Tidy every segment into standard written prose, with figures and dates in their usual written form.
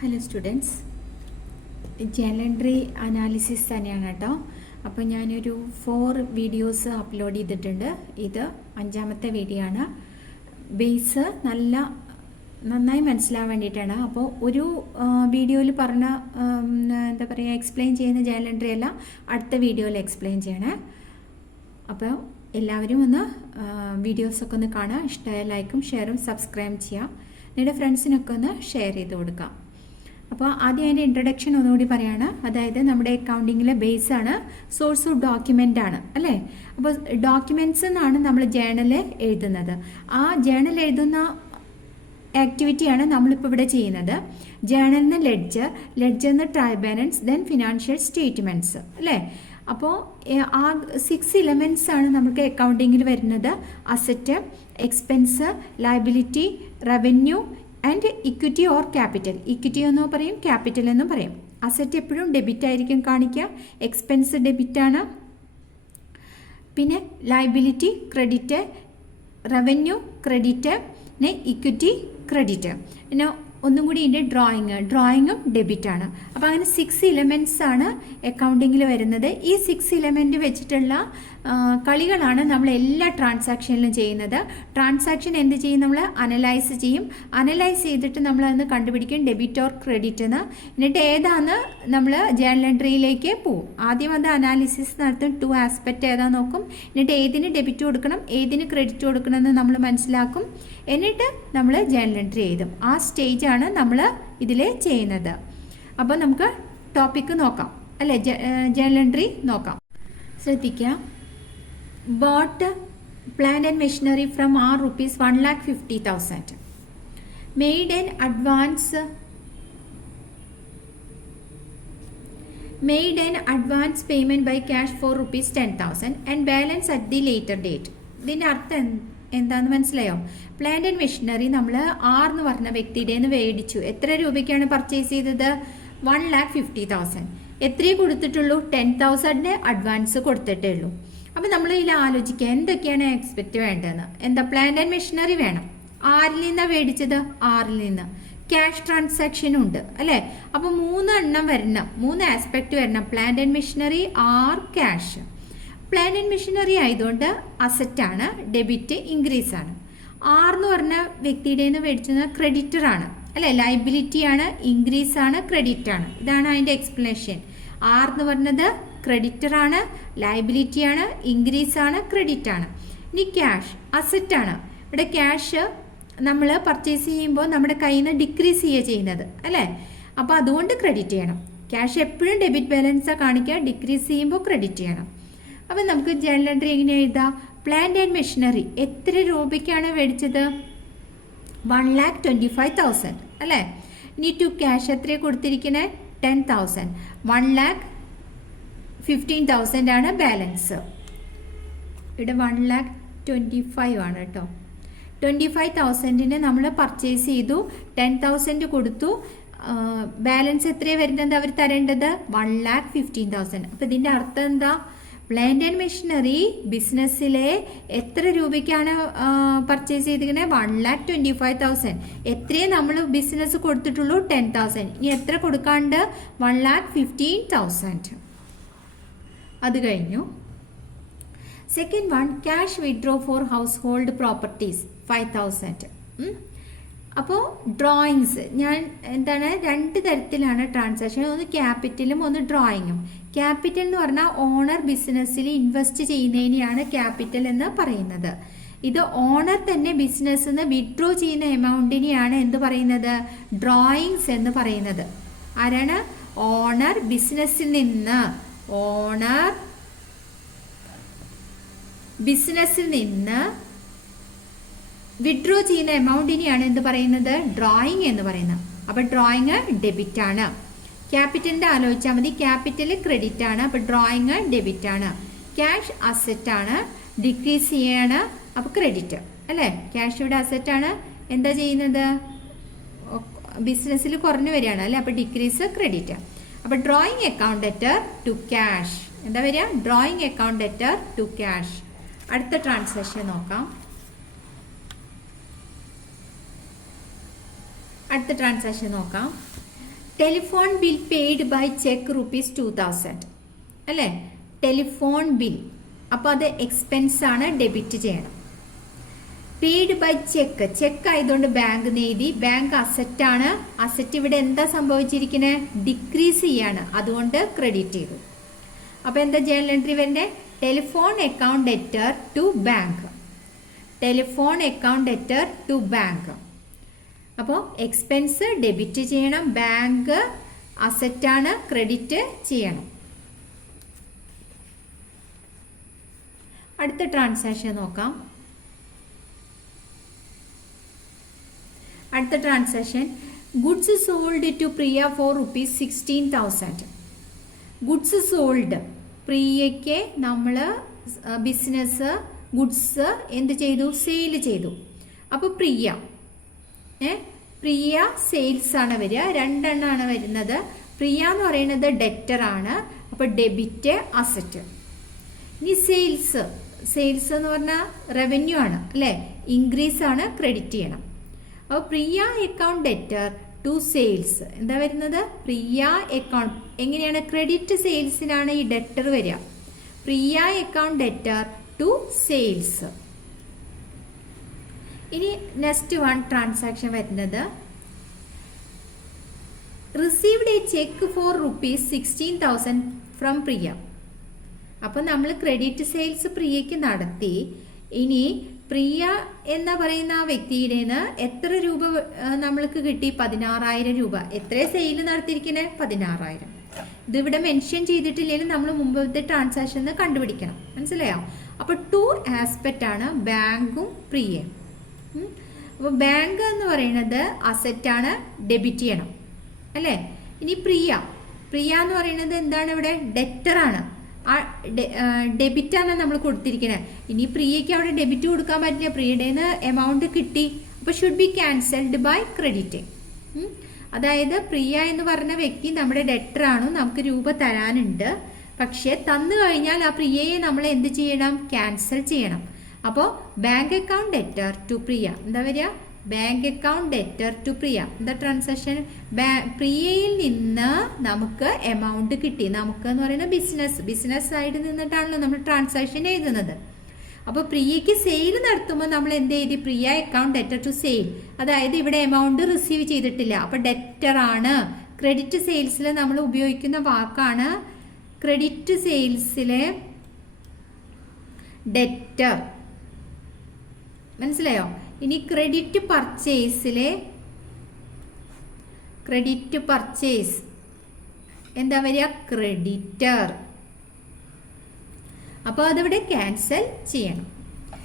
Hello students, journal entry analysis തന്നെയാണ് കേട്ടോ. അപ്പോൾ ഞാനൊരു 4 വീഡിയോസ് അപ്ലോഡ് ചെയ്തിട്ടുണ്ട്. ഇത് 5ാമത്തെ വീഡിയോ ആണ്. ബേസ് നന്നായി മനസ്സിലാവാൻ വേണ്ടിയിട്ടാണ്. അപ്പോൾ ഒരു വീഡിയോയിൽ പറഞ്ഞ എന്താ പറയുക എക്സ്പ്ലെയിൻ ചെയ്യുന്ന ജേണൽ എൻട്രി എല്ലാം അടുത്ത വീഡിയോയിൽ എക്സ്പ്ലെയിൻ ചെയ്യണേ. അപ്പോൾ എല്ലാവരും ഒന്ന് വീഡിയോസൊക്കെ ഒന്ന് കാണുക. ഇഷ്ടമായ ലൈക്കും ഷെയറും സബ്സ്ക്രൈബ് ചെയ്യാം. നിങ്ങളുടെ ഫ്രണ്ട്സിനൊക്കെ ഒന്ന് ഷെയർ ചെയ്ത് കൊടുക്കാം. അപ്പോൾ ആദ്യം അതിൻ്റെ ഇൻട്രഡക്ഷൻ ഒന്നുകൂടി പറയാണ്. അതായത് നമ്മുടെ അക്കൗണ്ടിങ്ങിലെ ബേസാണ്, സോഴ്സ് ഓഫ് ഡോക്യുമെൻ്റ് ആണ് അല്ലേ. അപ്പോൾ ഡോക്യുമെൻറ്റ്സ് എന്നാണ് നമ്മൾ ജേണൽ എഴുതുന്നത്. ആ ജേണൽ എഴുതുന്ന ആക്ടിവിറ്റിയാണ് നമ്മളിപ്പോൾ ഇവിടെ ചെയ്യുന്നത്. ജേണലിന് ലെഡ്ജറിന് trial balance, then financial statements അല്ലേ. അപ്പോൾ ആ 6 എലമെൻറ്റ്സ് ആണ് നമുക്ക് അക്കൗണ്ടിങ്ങിൽ വരുന്നത്. Asset, expense, liability, revenue and equity or capital. Equity എന്നോ പറയും, ക്യാപിറ്റൽ എന്നും പറയും. അസറ്റ് എപ്പോഴും ഡെബിറ്റ് ആയിരിക്കും കാണിക്കുക, എക്സ്പെൻസ് ഡെബിറ്റ് ആണ്. പിന്നെ ലയബിലിറ്റി ക്രെഡിറ്റ്, റവന്യൂ ക്രെഡിറ്റ്, പിന്നെ ഇക്വിറ്റി ക്രെഡിറ്റ്. പിന്നെ ഒന്നും കൂടി ഇതിൻ്റെ ഡ്രോയിങ്ങും ഡെബിറ്റ് ആണ്. അപ്പോൾ അങ്ങനെ 6 എലമെൻറ്റ്സ് ആണ് അക്കൗണ്ടിങ്ങിൽ വരുന്നത്. ഈ 6 എലമെൻറ്റ് വെച്ചിട്ടുള്ള കളികളാണ് നമ്മൾ എല്ലാ ട്രാൻസാക്ഷനിലും ചെയ്യുന്നത്. ട്രാൻസാക്ഷൻ എന്ത് ചെയ്യും? നമ്മൾ അനലൈസ് ചെയ്യും. അനലൈസ് ചെയ്തിട്ട് നമ്മൾ അതൊന്ന് കണ്ടുപിടിക്കും ഡെബിറ്റ് ഓർ ക്രെഡിറ്റ് എന്ന്. എന്നിട്ട് ഏതാന്ന് നമ്മൾ ജേണൽ എൻട്രിയിലേക്ക് പോവും. ആദ്യം അത് അനാലിസിസ് നടത്തും. 2 ആസ്പെക്റ്റ് ഏതാ നോക്കും. എന്നിട്ട് ഏതിന് ഡെബിറ്റ് കൊടുക്കണം, ഏതിന് ക്രെഡിറ്റ് കൊടുക്കണം എന്ന് നമ്മൾ മനസ്സിലാക്കും. എന്നിട്ട് നമ്മൾ ജേണൽ എൻട്രി എഴുതും. ആ സ്റ്റേജാണ് നമ്മൾ ഇതിൽ ചെയ്യുന്നത്. അപ്പോൾ നമുക്ക് ടോപ്പിക്ക് നോക്കാം അല്ലേ, ജേണൽ എൻട്രി നോക്കാം. ശ്രദ്ധിക്കുക. Boat plant and machinery from ₹1,50,000. Made an advance payment by cash for ₹10,000 and balance at the later date. ഇതിൻ്റെ അർത്ഥം എന്താണെന്ന് മനസ്സിലായോ? പ്ലാന്റ് ആൻഡ് മെഷീനറി നമ്മൾ ആർ എന്ന് പറഞ്ഞ വ്യക്തിയുടെ നിന്ന് മേടിച്ചു. എത്ര രൂപയ്ക്കാണ് പർച്ചേസ് ചെയ്തത്? 1,50,000. എത്രയേ കൊടുത്തിട്ടുള്ളൂ? 10,000 അഡ്വാൻസ് കൊടുത്തിട്ടേ ഉള്ളൂ. അപ്പം നമ്മൾ ഇതിൽ ആലോചിക്കുക എന്തൊക്കെയാണ് എക്സ്പെക്റ്റ് വേണ്ടതെന്ന്. എന്താ? പ്ലാന്റ് ആൻഡ് മെഷീനറി വേണം. ആരിൽ നിന്നാണ് മേടിച്ചത്? ആറിൽ നിന്ന്. ക്യാഷ് ട്രാൻസാക്ഷനും ഉണ്ട് അല്ലേ. അപ്പോൾ 3 എണ്ണം വരണം, 3 ആസ്പെക്റ്റ് വരണം. Plant and machinery, R, cash. Plant and machinery ആയതുകൊണ്ട് അസറ്റാണ്, ഡെബിറ്റ് ഇൻക്രീസ് ആണ്. ആർ എന്ന് പറഞ്ഞ വ്യക്തിയുടെ നിന്ന് മേടിച്ചത് ക്രെഡിറ്റർ ആണ് അല്ലെ. ലയബിലിറ്റി ആണ്, ഇൻക്രീസ് ആണ്, ക്രെഡിറ്റ് ആണ്. ഇതാണ് അതിൻ്റെ എക്സ്പ്ലനേഷൻ. ആർ എന്ന് പറഞ്ഞത് ക്രെഡിറ്റർ ആണ്, ലയബിലിറ്റി ആണ്, ഇൻക്രീസ് ആണ്, ക്രെഡിറ്റ് ആണ്. ഇനി ക്യാഷ് അസറ്റ് ആണ്. ഇവിടെ ക്യാഷ് നമ്മൾ പർച്ചേസ് ചെയ്യുമ്പോൾ നമ്മുടെ കയ്യിൽ നിന്ന് ഡിക്രീസ് ചെയ്യുന്നത് അല്ലേ. അപ്പോൾ അതുകൊണ്ട് ക്രെഡിറ്റ് ചെയ്യണം. ക്യാഷ് എപ്പോഴും ഡെബിറ്റ് ബാലൻസാണ് കാണിക്കുക, ഡിക്രീസ് ചെയ്യുമ്പോൾ ക്രെഡിറ്റ് ചെയ്യണം. അപ്പം നമുക്ക് ജേണൽ എൻട്രി എങ്ങനെ എഴുതാം? പ്ലാന്റ് ആൻഡ് മെഷീനറി എത്ര രൂപയ്ക്കാണ് മേടിച്ചത്? 1,25,000 അല്ലേ. ഇനി ടു ക്യാഷ് എത്രയാണ് കൊടുത്തിരിക്കുന്നത്? 10,000. 1,15,000 ആണ് ബാലൻസ്. ഇവിടെ 1,25,000 ആണ് കേട്ടോ. 25,000 നമ്മൾ പർച്ചേസ് ചെയ്തു, 10,000 കൊടുത്തു. ബാലൻസ് എത്രയാണ് വരുന്നത് അവർ തരേണ്ടത്? 1,15,000. അപ്പം ഇതിൻ്റെ അർത്ഥം എന്താ? പ്ലാന്റ് ആൻഡ് മെഷീനറി ബിസിനസ്സിലെ എത്ര രൂപയ്ക്കാണ് പർച്ചേസ് ചെയ്തിരിക്കുന്നത്? 1,25,000. എത്രയേ നമ്മൾ ബിസിനസ് കൊടുത്തിട്ടുള്ളൂ? 10,000. ഇനി എത്ര കൊടുക്കാണ്ട്? 1,15,000. അത് കഴിഞ്ഞു. Second one, cash withdraw for household properties 5,000. അപ്പോൾ ഡ്രോയിങ്സ് ഞാൻ എന്താണ്, 2 തരത്തിലാണ് ട്രാൻസാക്ഷൻ. ഒന്ന് ക്യാപിറ്റലും ഒന്ന് ഡ്രോയിങ്ങും. ക്യാപിറ്റൽ എന്ന് പറഞ്ഞാൽ ഓണർ ബിസിനസ്സിൽ ഇൻവെസ്റ്റ് ചെയ്യുന്നതിനെയാണ് ക്യാപിറ്റൽ എന്ന് പറയുന്നത്. ഇത് ഓണർ തന്നെ ബിസിനസ്സിൽ നിന്ന് വിഡ്രോ ചെയ്യുന്ന എമൗണ്ടിനെയാണ് എന്ത് പറയുന്നത്? ഡ്രോയിങ്സ് എന്ന് പറയുന്നത്. ആരാണ്? ഓണർ ബിസിനസ്സിൽ നിന്ന് വിഡ്രോ ചെയ്യുന്ന എമൗണ്ടിനെയാണ് എന്ത് പറയുന്നത്? ഡ്രോയിങ് എന്ന് പറയുന്നത്. അപ്പോൾ ഡ്രോയിങ് ഡെബിറ്റ് ആണ്. ക്യാപിറ്റലിൻ്റെ ആലോചിച്ചാൽ മതി. ക്യാപിറ്റൽ ക്രെഡിറ്റ് ആണ്, അപ്പോൾ ഡ്രോയിങ് ഡെബിറ്റ് ആണ്. ക്യാഷ് അസറ്റ് ആണ്, ഡിക്രീസ് ചെയ്യാണ്, അപ്പോൾ ക്രെഡിറ്റ് അല്ലേ. ക്യാഷ് ഇവിടെ അസറ്റ് ആണ്, എന്താ ചെയ്യുന്നത്? ബിസിനസ്സിൽ കുറഞ്ഞു വരികയാണ് അല്ലേ, അപ്പോൾ ഡിക്രീസ് ക്രെഡിറ്റ്. അപ്പോൾ drawing account debtor to cash എന്താ വരിക? Drawing account debtor to cash. അടുത്ത ട്രാൻസാക്ഷൻ നോക്കാം. അടുത്ത ട്രാൻസാക്ഷൻ നോക്കാം. Telephone bill paid by cheque ₹2000 അല്ലേ? ടെലിഫോൺ ബിൽ, അപ്പോൾ അത് എക്സ്പെൻസ് ആണ്, ഡെബിറ്റ് ചെയ്യണം. പെയ്ഡ് ബൈ ചെക്ക്, ചെക്ക് ആയതുകൊണ്ട് ബാങ്ക് എഴുതി, ബാങ്ക് അസറ്റ് ആണ്. അസറ്റ് ഇവിടെ എന്താ സംഭവിച്ചിരിക്കുന്നത്? ഡിക്രീസ് ചെയ്യാണ്, അതുകൊണ്ട് ക്രെഡിറ്റ് ചെയ്തു. അപ്പോൾ എന്താ ജേണൽ എൻട്രി വരണ്ടേ? Telephone account debtor to bank, telephone account debtor to bank. അപ്പോൾ എക്സ്പെൻസ് ഡെബിറ്റ് ചെയ്യണം, ബാങ്ക് അസറ്റാണ്, ക്രെഡിറ്റ് ചെയ്യണം. അടുത്ത ട്രാൻസാക്ഷൻ നോക്കാം. അടുത്ത transaction goods sold to Priya for ₹16,000. Goods sold, പ്രിയയ്ക്ക് നമ്മൾ ബിസിനസ് ഗുഡ്സ് എന്ത് ചെയ്തു? സെയിൽ ചെയ്തു. അപ്പോൾ പ്രിയ സെയിൽസ് ആണ് വരിക, രണ്ടെണ്ണമാണ് വരുന്നത്. പ്രിയ എന്ന് പറയുന്നത് ഡെറ്റർ ആണ്, അപ്പോൾ ഡെബിറ്റ് അസറ്റ്. ഇനി സെയിൽസ്, സെയിൽസ് എന്ന് പറഞ്ഞാൽ റവന്യൂ ആണ് അല്ലേ? ഇൻക്രീസ് ആണ്, ക്രെഡിറ്റ് ചെയ്യണം. അപ്പോൾ പ്രിയ അക്കൗണ്ട് ഡെറ്റർ ടു സെയിൽസ് എന്താ വരുന്നത്? പ്രിയ അക്കൗണ്ട് എങ്ങനെയാണ്? ക്രെഡിറ്റ് സെയിൽസിനാണ് ഈ ഡെറ്റർ വരിക. Priya account debtor to sales. ഇനി നെക്സ്റ്റ് വൺ ട്രാൻസാക്ഷൻ വരുന്നത് received a cheque for ₹16,000 from Priya. അപ്പോൾ നമ്മൾ ക്രെഡിറ്റ് സെയിൽസ് പ്രിയയ്ക്ക് നടത്തി. ഇനി പ്രിയ എന്ന് പറയുന്ന ആ വ്യക്തിയുടെ നിന്ന് എത്ര രൂപ നമ്മൾക്ക് കിട്ടി? 16,000 രൂപ. എത്ര സെയിൽ നടത്തിയിരിക്കുന്നത്? 16,000. ഇതിവിടെ മെൻഷൻ ചെയ്തിട്ടില്ലെങ്കിൽ നമ്മൾ മുമ്പത്തെ ട്രാൻസാക്ഷൻ കണ്ടുപിടിക്കണം, മനസ്സിലായോ? അപ്പോൾ ടു ആസ്പെക്റ്റ് ആണ്, ബാങ്കും പ്രിയയും. അപ്പോൾ ബാങ്ക് എന്ന് പറയുന്നത് അസറ്റ് ആണ്, ഡെബിറ്റ് ചെയ്യണം അല്ലേ? ഇനി പ്രിയ എന്ന് പറയുന്നത് എന്താണ്? ഇവിടെ ഡെറ്റർ ആണ്, ആ ഡെബിറ്റ് ആണ് നമ്മൾ കൊടുത്തിരിക്കുന്നത്. ഇനി പ്രിയയ്ക്ക് അവിടെ ഡെബിറ്റ് കൊടുക്കാൻ പറ്റില്ല, പ്രിയയുടെ എമൗണ്ട് കിട്ടി. അപ്പോൾ should be cancelled by credit. അതായത് പ്രിയ എന്ന് പറഞ്ഞ വ്യക്തി നമ്മുടെ ഡെറ്റർ ആണ്, നമുക്ക് രൂപ തരാനുണ്ട്. പക്ഷെ തന്നു കഴിഞ്ഞാൽ ആ പ്രിയയെ നമ്മൾ എന്ത് ചെയ്യണം? ക്യാൻസൽ ചെയ്യണം. അപ്പോൾ ബാങ്ക് അക്കൗണ്ട് ഡെറ്റർ ടു പ്രിയ എന്താ വരിക? ബാങ്ക് അക്കൗണ്ട് ഡെറ്റർ ടു പ്രിയ. എന്താ ട്രാൻസാക്ഷൻ? പ്രിയയിൽ നിന്ന് നമുക്ക് എമൗണ്ട് കിട്ടി. നമുക്ക് എന്ന് പറയുന്നത് ബിസിനസ് സൈഡിൽ നിന്നിട്ടാണല്ലോ നമ്മൾ ട്രാൻസാക്ഷൻ എഴുതുന്നത്. അപ്പോൾ പ്രിയയ്ക്ക് സെയിൽ നടത്തുമ്പോൾ നമ്മൾ എന്ത് ചെയ്തി? പ്രിയ അക്കൗണ്ട് ഡെറ്റർ ടു സെയിൽ. അതായത് ഇവിടെ എമൗണ്ട് റിസീവ് ചെയ്തിട്ടില്ല, അപ്പോൾ ഡെറ്റർ ആണ്. ക്രെഡിറ്റ് സെയിൽസിൽ നമ്മൾ ഉപയോഗിക്കുന്ന വാക്കാണ് ക്രെഡിറ്റ് സെയിൽസിലെ ഡെറ്റർ, മനസ്സിലായോ? ഇനി ക്രെഡിറ്റ് പർച്ചേസ് എന്താ വരിക? ക്രെഡിറ്റർ. അപ്പോൾ അതിവിടെ ക്യാൻസൽ ചെയ്യണം.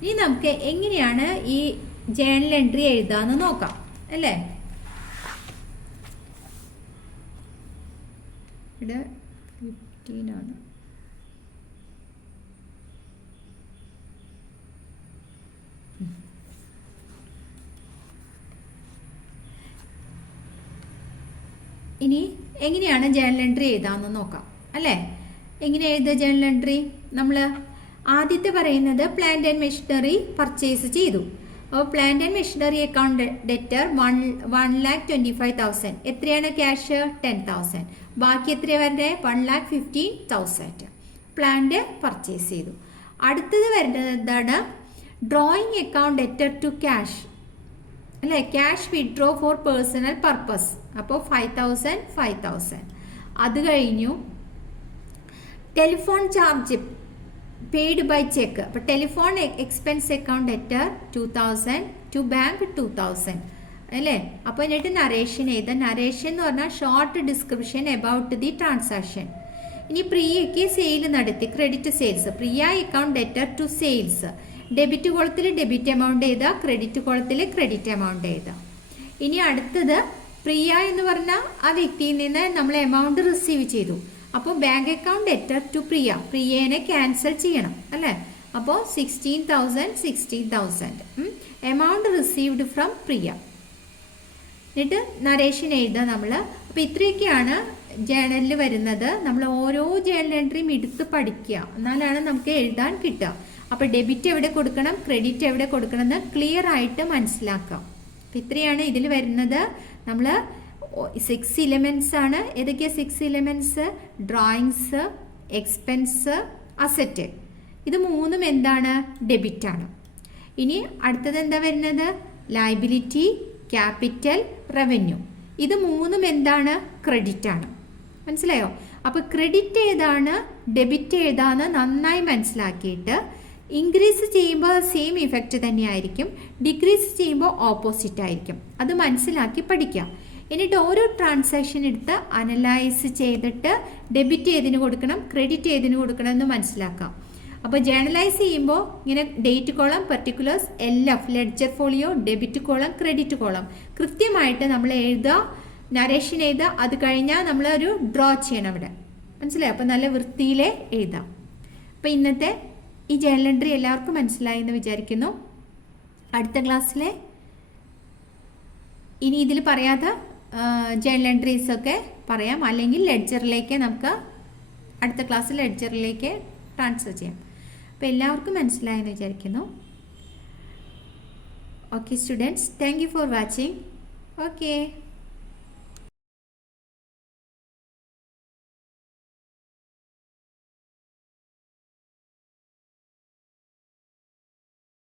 ഇനി നമുക്ക് എങ്ങനെയാണ് ഈ ജേണൽ എൻട്രി എഴുതാന്ന് നോക്കാം അല്ലേ? ഇവിടെ 15 ആണ്. ഇനി എങ്ങനെയാണ് ജേണൽ എൻട്രി എഴുതാമെന്ന് നോക്കാം അല്ലേ? എങ്ങനെ എഴുതുക ജേണൽ എൻട്രി? നമ്മൾ ആദ്യത്തെ പറയുന്നത് പ്ലാന്റ് ആൻഡ് മെഷീനറി പർച്ചേസ് ചെയ്തു. അപ്പോൾ plant and machinery account debtor 1,25,000. എത്രയാണ് ക്യാഷ്? 10,000. ബാക്കി എത്രയാണ് വരണ്ടേ? 1,15,000. പ്ലാന്റ് പർച്ചേസ് ചെയ്തു. അടുത്തത് വരുന്നത് എന്താണ്? Drawing account debtor to cash അല്ലേ? Cash withdraw for personal purpose. അപ്പോൾ 5,000. അത് കഴിഞ്ഞു telephone charge paid by cheque. അപ്പോൾ telephone expense account debtor 2,000 to bank 2,000 അല്ലേ? അപ്പോൾ എന്നിട്ട് നരേഷൻ എഴുതാം. നരേഷൻ എന്ന് പറഞ്ഞാൽ short description about the transaction. ഇനി പ്രിയയ്ക്ക് സെയിൽ നടത്തി, credit sales. Priya account debtor to sales. Debit കോളത്തിൽ ഡെബിറ്റ് എമൗണ്ട് എഴുതാം, ക്രെഡിറ്റ് കോളത്തിൽ ക്രെഡിറ്റ് എമൗണ്ട് എഴുതാം. ഇനി അടുത്തത് പ്രിയ എന്ന് പറഞ്ഞാൽ ആ വ്യക്തിയിൽ നിന്ന് നമ്മൾ എമൗണ്ട് റിസീവ് ചെയ്തു. അപ്പോൾ ബാങ്ക് അക്കൗണ്ട് ഡെറ്റർ ടു പ്രിയേനെ ക്യാൻസൽ ചെയ്യണം അല്ലേ? അപ്പോൾ 16,000 എമൗണ്ട് റിസീവ്ഡ് ഫ്രം പ്രിയ. എന്നിട്ട് നരേഷൻ എഴുതാം നമ്മൾ. അപ്പോൾ ഇത്രയൊക്കെയാണ് ജേണലിൽ വരുന്നത്. നമ്മൾ ഓരോ ജേണൽ എൻട്രിയും എടുത്ത് പഠിക്കുക, എന്നാലാണ് നമുക്ക് എഴുതാൻ കിട്ടുക. അപ്പോൾ ഡെബിറ്റ് എവിടെ കൊടുക്കണം, ക്രെഡിറ്റ് എവിടെ കൊടുക്കണം എന്ന് ക്ലിയർ ആയിട്ട് മനസ്സിലാക്കാം. അപ്പം ഇത്രയാണ് ഇതിൽ വരുന്നത്. നമ്മൾ 6 എലിമെൻറ്റ്സ് ആണ്. ഏതൊക്കെയാണ് 6 എലിമെൻറ്റ്സ്? Drawings, expense, asset. ഇത് മൂന്നും എന്താണ്? ഡെബിറ്റ് ആണ്. ഇനി അടുത്തത് എന്താ വരുന്നത്? Liability, capital, revenue. ഇത് മൂന്നും എന്താണ്? ക്രെഡിറ്റ് ആണ്. മനസ്സിലായോ? അപ്പോൾ ക്രെഡിറ്റ് ഏതാണ്, ഡെബിറ്റ് ഏതാന്ന് നന്നായി മനസ്സിലാക്കിയിട്ട് ഇൻക്രീസ് ചെയ്യുമ്പോൾ സെയിം ഇഫക്റ്റ് തന്നെയായിരിക്കും, ഡിക്രീസ് ചെയ്യുമ്പോൾ ഓപ്പോസിറ്റ് ആയിരിക്കും. അത് മനസ്സിലാക്കി പഠിക്കാം. എന്നിട്ട് ഓരോ ട്രാൻസാക്ഷൻ എടുത്ത് അനലൈസ് ചെയ്തിട്ട് ഡെബിറ്റ് ഏതിന് കൊടുക്കണം, ക്രെഡിറ്റ് ഏതിന് കൊടുക്കണം എന്ന് മനസ്സിലാക്കാം. അപ്പോൾ ജേർണലൈസ് ചെയ്യുമ്പോൾ ഇങ്ങനെ date column, particulars, LF ledger folio, debit column, credit column കൃത്യമായിട്ട് നമ്മൾ എഴുതുക, നരേഷൻ എഴുതുക. അത് കഴിഞ്ഞാൽ നമ്മളൊരു ഡ്രോ ചെയ്യണം അവിടെ. മനസ്സിലായി? അപ്പോൾ നല്ല വൃത്തിയിലെ എഴുതാം. അപ്പോൾ ഇന്നത്തെ ഈ ജേർണൽ എൻട്രി എല്ലാവർക്കും മനസ്സിലായി എന്ന് വിചാരിക്കുന്നു. അടുത്ത ക്ലാസ്സിലെ ഇനി ഇതിൽ പറയാത്ത ജേർണൽ എൻട്രീസ് ഒക്കെ പറയാം, അല്ലെങ്കിൽ ലെഡ്ജറിലേക്ക് നമുക്ക് അടുത്ത ക്ലാസ്സിൽ ലെഡ്ജറിലേക്ക് ട്രാൻസ്ഫർ ചെയ്യാം. അപ്പോൾ എല്ലാവർക്കും മനസ്സിലായെന്ന് വിചാരിക്കുന്നു. Okay students, thank you for watching. Okay.